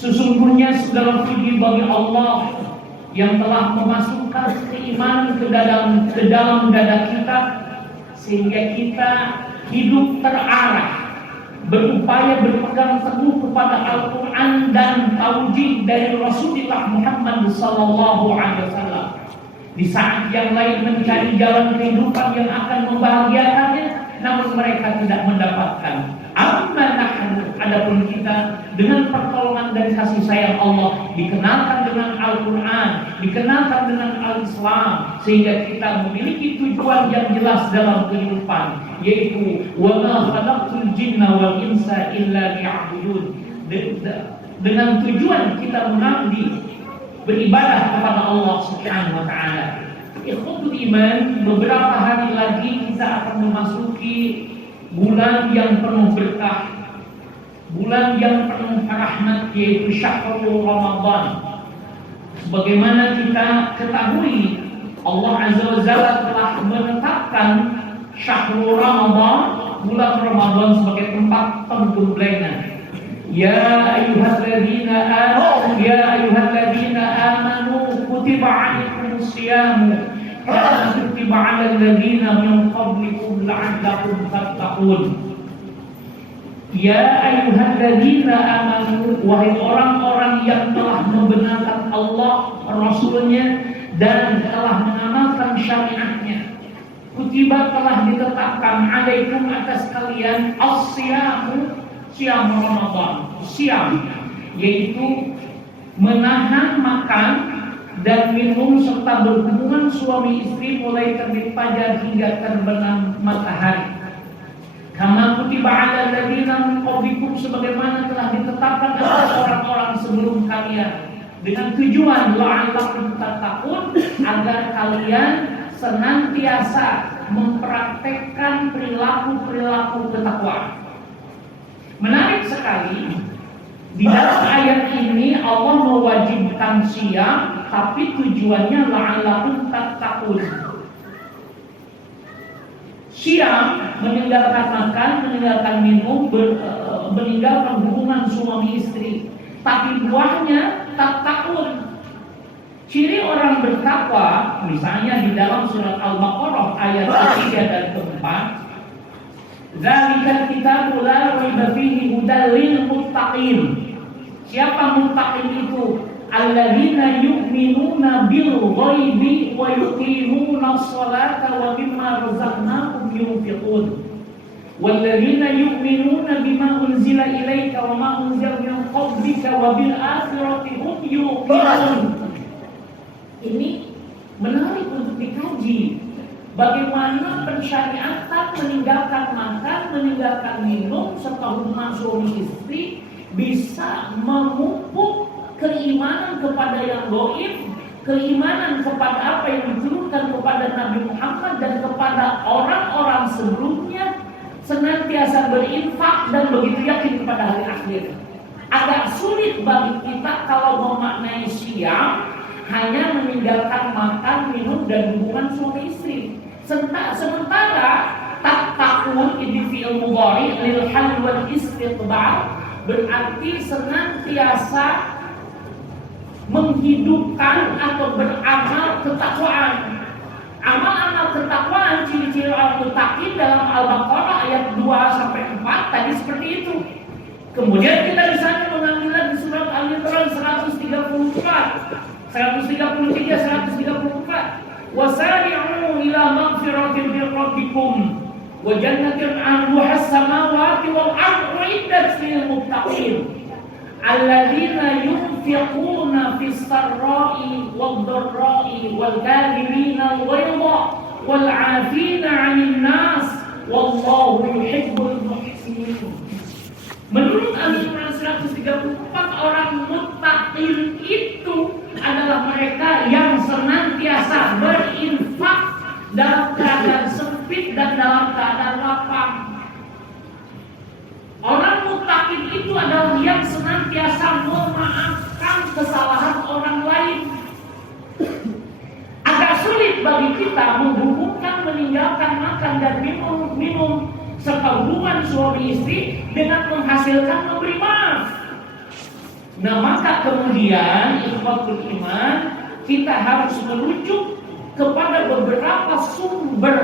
Sesungguhnya segala puji bagi Allah yang telah memasukkan keimanan ke dalam dada kita, sehingga kita hidup terarah, berupaya berpegang teguh kepada Al-Quran dan tauhid dari Rasulullah Muhammad SAW. Di saat yang lain mencari jalan kehidupan yang akan membahagiakannya, namun mereka tidak mendapatkan. Amma nahnu, adapun kita dengan pertolongan dan kasih sayang Allah dikenalkan dengan Al-Quran, dikenalkan dengan Al-Islam, sehingga kita memiliki tujuan yang jelas dalam kehidupan, yaitu wa ma khalaqtul jinna wal insa illa liya'budun. Dengan tujuan kita mengabdi, beribadah kepada Allah Subhanahu wa taala. Ikhwatul iman, beberapa hari lagi kita akan memasuki bulan yang penuh berkah, bulan yang penuh rahmat, yaitu Syahrul Ramadan. Sebagaimana kita ketahui, Allah Azza wa Jalla telah menetapkan Syahrul Ramadan, bulan Ramadan, sebagai tempat pencoblosan. Ya ayyuhalladzina amanu kutiba 'alaikumus syiyamu kama kutiba 'alal ladzina min qablikum la'allakum tattaqun. Ya ayyuhalladzina amanu, wahai orang-orang yang telah membenarkan Allah, Rasulnya, dan telah mengamalkan syariatnya. Kutiba, telah ditetapkan, 'alaikum, atas kalian, as-siyamu, siam Ramadan. Siam yaitu menahan makan dan minum serta berhubungan suami istri mulai terbit fajar hingga terbenam matahari. Kama kutiba 'alal ladzina min qablikum, sebagaimana telah ditetapkan atas orang-orang sebelum kalian, dengan tujuan la'allakum tattaqun, agar kalian senantiasa mempraktekkan perilaku-perilaku ketakwaan. Menarik sekali, di dalam ayat ini Allah mewajibkan siam, tapi tujuannya la'allakum tattaqun. Siam meninggalkan makan, meninggalkan minum, meninggalkan hubungan suami istri. Tapi buahnya tattaqun. Ciri orang bertakwa, misalnya di dalam surat Al-Baqarah ayat 3 dan 4. Zalikal kitabu la raiba fihi hudal lil muttaqin. Siapa muttaqin itu? Alladzina yu'minuna bil ghaibi wa yuqimuna sholata wa mimma razaqnahum yunfiqun. Walladzina yu'minuna bima unzila ilaika wa ma unzila min qablika wa bil akhirati hum yuqinun. Ini menarik untuk dikaji. Bagaimana pensyariatan meninggalkan makan, meninggalkan minum, serta hubungan suami istri bisa memupuk keimanan kepada yang gaib, keimanan kepada apa yang diturunkan kepada Nabi Muhammad dan kepada orang-orang sebelumnya, senantiasa berinfak dan begitu yakin kepada hari akhir. Agak sulit bagi kita kalau memaknai siam hanya meninggalkan makan, minum, dan hubungan suami istri. Sementara tattaqun ini fi'il mudhari lil hal wal istiqbal, berarti senantiasa menghidupkan atau beramal ketakwaan. Amal-amal ketakwaan, ciri-ciri orang muttaqin dalam Al-Baqarah ayat 2 sampai 4 tadi seperti itu. Kemudian kita bisa mengambil lagi surat Al-Imran 134, 133, 134. Wasari'u ila maghfiratin min rabbikum wa jannatin 'arduha as-samawati wal ardu 'iddat lil muttaqin alladzina yunfiquna fis sarra'i wad dharra'i wal kadhibina al-ghayza wal 'afina 'anil nas wallahu yuhibbul muhsinin. Menurut Al-Imran 134, orang muttaqin itu adalah mereka yang senantiasa berinfak dalam keadaan sempit dan dalam keadaan lapang. Orang muttaqin itu adalah yang senantiasa memaafkan kesalahan orang lain. Agak sulit bagi kita menghubungkan meninggalkan makan dan minum serta hubungan suami istri dengan menghasilkan memberi maaf. Nah, maka kemudian ikhwatul iman, kita harus merujuk kepada beberapa sumber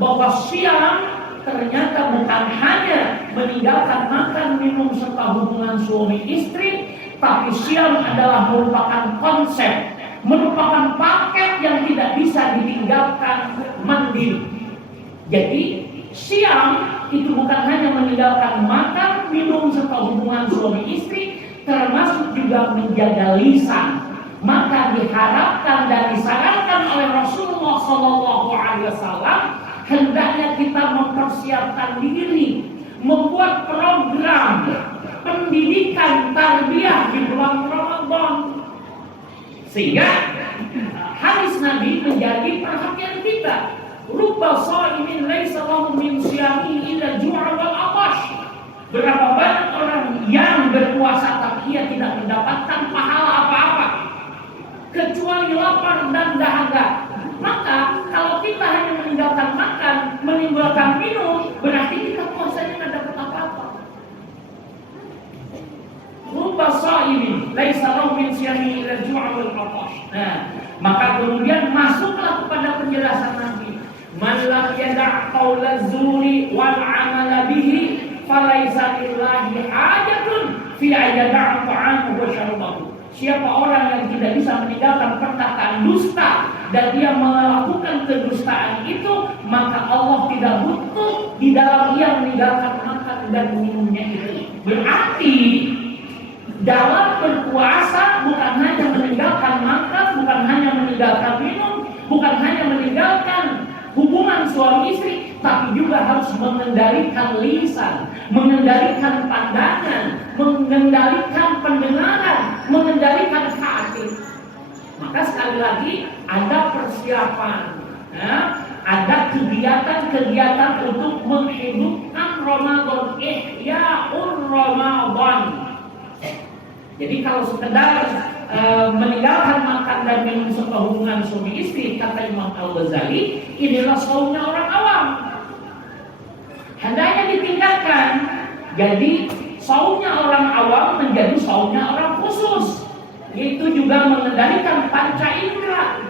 bahwa siam ternyata bukan hanya meninggalkan makan, minum, serta hubungan suami istri, tapi siam adalah merupakan konsep, merupakan paket yang tidak bisa ditinggalkan mandiri. Jadi siam itu bukan hanya meninggalkan makan, minum, serta hubungan suami istri, termasuk juga menjaga lisan. Maka diharapkan dan disarankan oleh Rasulullah SAW, hendaknya kita mempersiapkan diri, membuat program pendidikan tarbiyah di bulan Ramadan, sehingga hadis Nabi menjadi perhatian kita. Rubba sha'imin laisa lahu min siyamihi illa ju'a wal 'atash. Berapa banyak orang yang berpuasa tapi ia tidak mendapatkan pahala apa-apa kecuali lapar dan dahaga. Maka kalau kita hanya meninggalkan makan, meninggalkan minum, berarti kita puasanya tidak dapat apa-apa. Rubba sha'imin laisa lahu min siyamihi illa ju'a wal 'atash. Nah, maka kemudian masuklah kepada penjelasan Nabi. Man lam yada' qaula zuri wal 'amala bihi falaisa lillahi hajatun fi ayyada'a ta'amuhu wa syarabahu. Siapa orang yang tidak bisa meninggalkan perkataan dusta dan dia melakukan kedustaan itu, maka Allah tidak butuh di dalam ia meninggalkan makan dan minumnya itu. Berarti dalam berpuasa bukan hanya meninggalkan makan, bukan hanya meninggalkan minum, bukan hanya meninggalkan hubungan suami istri, tapi juga harus mengendalikan lisan, mengendalikan pandangan, mengendalikan pendengaran, mengendalikan hati. Maka sekali lagi ada persiapan, ya, ada kegiatan-kegiatan untuk menghidupkan Ramadan, ihya'ur Ramadan. Jadi kalau sekedar meninggalkan makan dan minum serta hubungan suami istri, kata Imam Al-Ghazali, inilah saumnya orang awam. Hendaknya ditinggalkan. Jadi saumnya orang awam menjadi saumnya orang khusus, yaitu juga mengendalikan panca indera.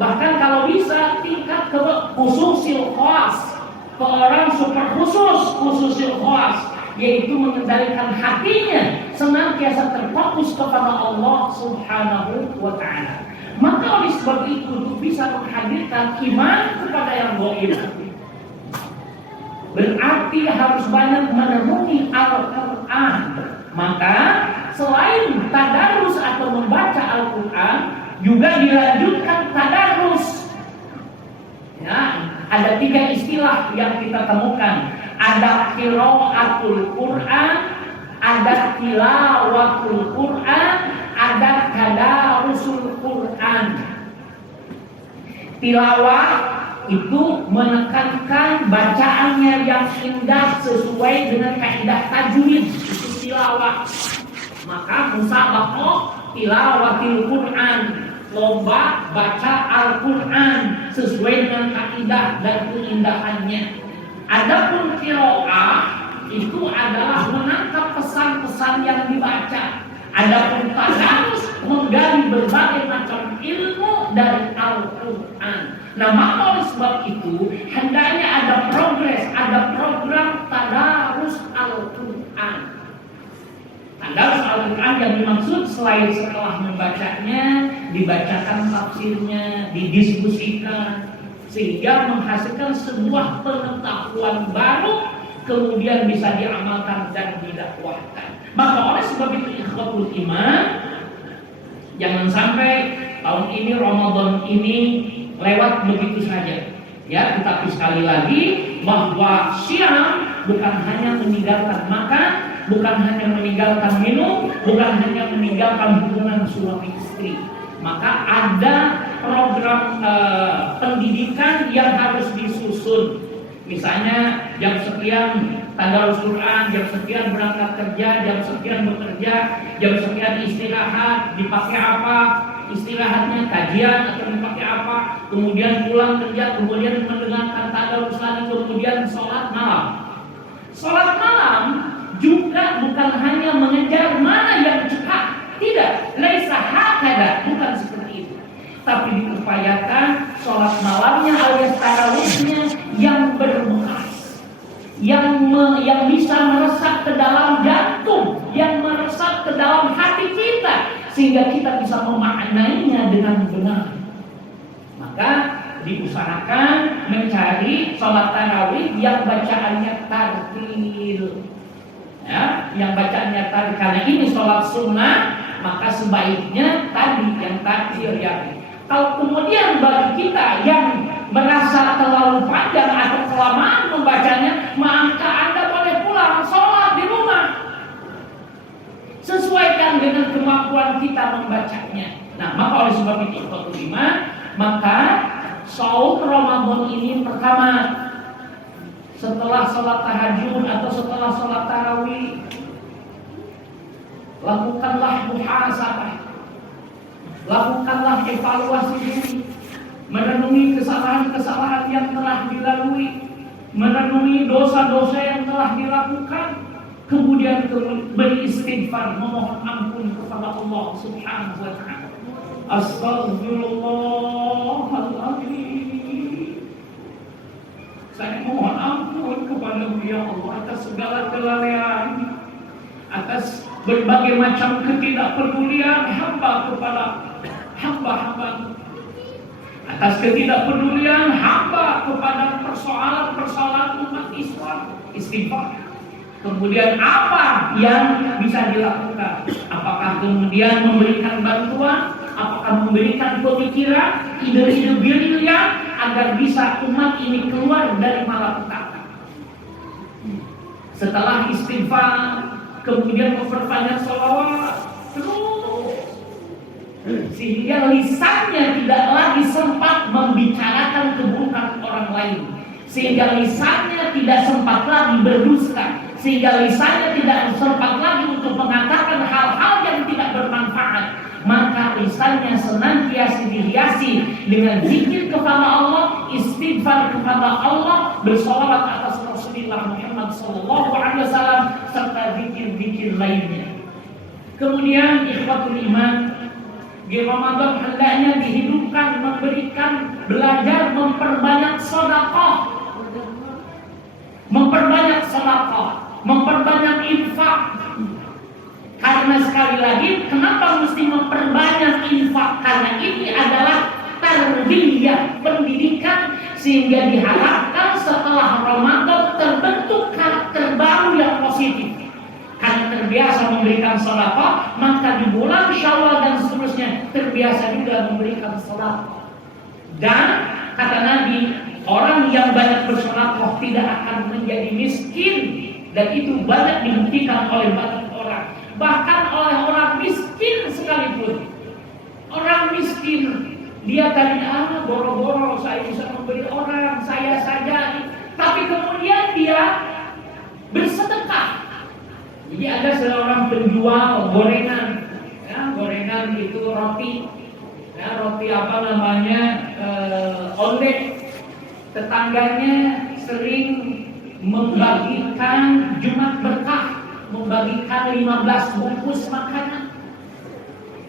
Bahkan kalau bisa tingkat ke khususil khas, ke orang super khususil khas, yaitu mengendalikan hatinya senantiasa terfokus kepada Allah Subhanahu wa Ta'ala. Maka oleh sebab itu untuk bisa menghadirkan iman kepada yang gaib, berarti harus banyak merenungi Al-Quran. Maka selain tadarus atau membaca Al-Quran, juga dilanjutkan tadarus. Ya, ada 3 istilah yang kita temukan. Ada qiraatul Quran, ada tilawatul Quran, ada tadarusul Quran. Tilawah itu menekankan bacaannya yang indah sesuai dengan kaidah tajwid, itu tilawah. Maka musabaqah tilawatil Quran, lomba baca Al-Quran sesuai dengan kaidah dan keindahannya. Adapun qiraah itu adalah menangkap pesan-pesan yang dibaca. Adapun tadarus menggali berbagai macam ilmu dari Al-Quran. Nah, maka oleh sebab itu hendaknya ada progres, ada program tadarus Al-Quran. Tadarus Al-Quran yang dimaksud selain setelah membacanya, dibacakan tafsirnya, didiskusikan, sehingga menghasilkan sebuah pengetahuan baru, kemudian bisa diamalkan dan didakwahkan. Maka oleh sebab itu ikhwatul iman, jangan sampai tahun ini Ramadan ini lewat begitu saja. Ya, tetapi sekali lagi bahwa siam bukan hanya meninggalkan makan, bukan hanya meninggalkan minum, bukan hanya meninggalkan hubungan suami istri. Maka ada program pendidikan yang harus disusun. Misalnya jam sekian tadarus Quran, jam sekian berangkat kerja, jam sekian bekerja, jam sekian istirahat, dipakai apa istirahatnya, kajian atau dipakai apa, kemudian pulang kerja, kemudian mendengarkan tadarus lagi, kemudian sholat malam. Sholat malam juga bukan hanya mengejar mana yang tapi diupayakan sholat malamnya alias tarawihnya yang berbekas, yang bisa meresap ke dalam jantung, yang meresap ke dalam hati kita, sehingga kita bisa memaknainya dengan benar. Maka diusahakan mencari sholat tarawih yang bacaannya tartil, ya, yang bacaannya tartil. Karena ini sholat sunnah, maka sebaiknya tadi yang tartil ya. Kalau kemudian bagi kita yang merasa terlalu panjang atau kelamaan membacanya, maka Anda boleh pulang sholat di rumah. Sesuaikan dengan kemampuan kita membacanya. Nah, maka oleh sebab itu maka saum Ramadan ini pertama, setelah sholat tahajud atau setelah sholat tarawih, lakukanlah muhasabah, lakukanlah evaluasi diri, merenungi kesalahan-kesalahan yang telah dilalui, merenungi dosa-dosa yang telah dilakukan, kemudian beristighfar, memohon ampun kepada Allah Subhanahu wa Ta'ala. Astagfirullahaladzim. Saya mohon ampun kepada Ya Allah atas segala kelalaian, atas berbagai macam ketidakpedulian hamba kepada hamba-hamba, atas ketidakpedulian hamba kepada persoalan-persoalan umat Islam. Istighfar. Kemudian apa yang bisa dilakukan? Apakah kemudian memberikan bantuan? Apakah memberikan pemikiran, ide-ide brilian agar bisa umat ini keluar dari malapetaka? Setelah istighfar, kemudian memperbanyak sholawat terus, sehingga lisannya tidak lagi sempat membicarakan keburukan orang lain, sehingga lisannya tidak sempat lagi berdusta, sehingga lisannya tidak sempat lagi untuk mengatakan hal-hal yang tidak bermanfaat. Maka lisannya senantiasa dihiasi dengan zikir kepada Allah, istighfar kepada Allah, bersolawat atas Rasulullah Muhammad SAW, serta zikir-zikir lainnya. Kemudian ikhwatul iman, di Ramadan hendaknya dihidupkan, memberikan, belajar memperbanyak sedekah, memperbanyak infak. Karena sekali lagi, kenapa mesti memperbanyak infak? Karena ini adalah tarbiyah, pendidikan, sehingga diharapkan setelah Ramadan terbentuk karakter baru yang positif. Karena terbiasa memberikan sedekah, maka di bulan Syawal dan seterusnya terbiasa juga memberikan sedekah. Dan kata Nabi, orang yang banyak bersedekah tidak akan menjadi miskin, dan itu banyak dibuktikan oleh banyak orang. Bahkan oleh orang miskin sekalipun. Orang miskin, dia tadi boro-boro saya bisa memberi orang, saya saja. Tapi kemudian dia bersedekah. Jadi ada seorang penjual gorengan, ya, gorengan itu roti, ya, roti apa namanya, ondek. Tetangganya sering membagikan Jumat berkah, membagikan 15 bungkus makanan.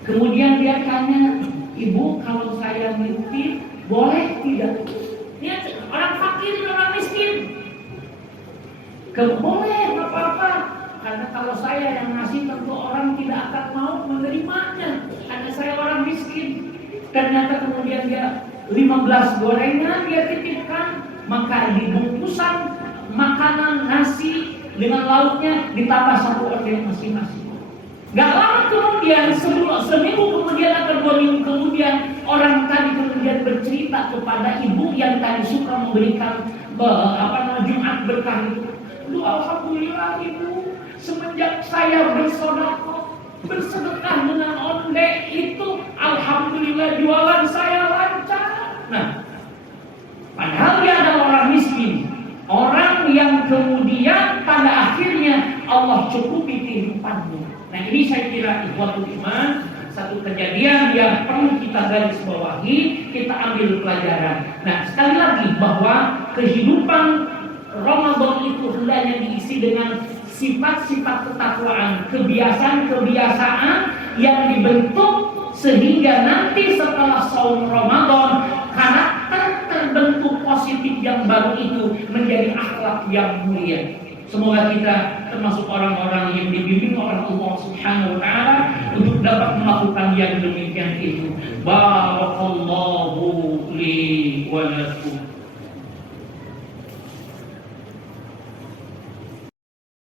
Kemudian dia tanya, Ibu, kalau saya nitip boleh tidak? Dia orang fakir, orang miskin. Boleh, nggak apa-apa. Karena kalau saya yang ngasih, tentu orang tidak akan mau menerimanya. Karena saya orang miskin. Ternyata kemudian dia 15 gorengan dia titipkan, maka di bungkusan makanan nasi dengan lauknya ditambah 1 order masing-masing. Gak lama kemudian, seminggu kemudian atau 2 minggu kemudian, orang tadi kemudian bercerita kepada ibu yang tadi suka memberikan Jumat berkah itu. Alhamdulillah ibu, semenjak saya bersedekah dengan ondek itu, alhamdulillah jualan saya lancar. Nah, padahal dia adalah orang miskin, orang yang kemudian pada akhirnya Allah cukupi kehidupannya. Nah, ini saya kira ikhwatul iman, satu kejadian yang perlu kita garis bawahi, kita ambil pelajaran. Nah, sekali lagi bahwa kehidupan Ramadan itu hendaknya diisi dengan sifat-sifat ketakwaan, kebiasaan-kebiasaan yang dibentuk sehingga nanti setelah setelah saum Ramadan, karakter terbentuk positif yang baru itu menjadi akhlak yang mulia. Semoga kita termasuk orang-orang yang dibimbing oleh Allah Subhanahu wa taala untuk dapat melakukan yang demikian itu. Barakallahu li wa lakum.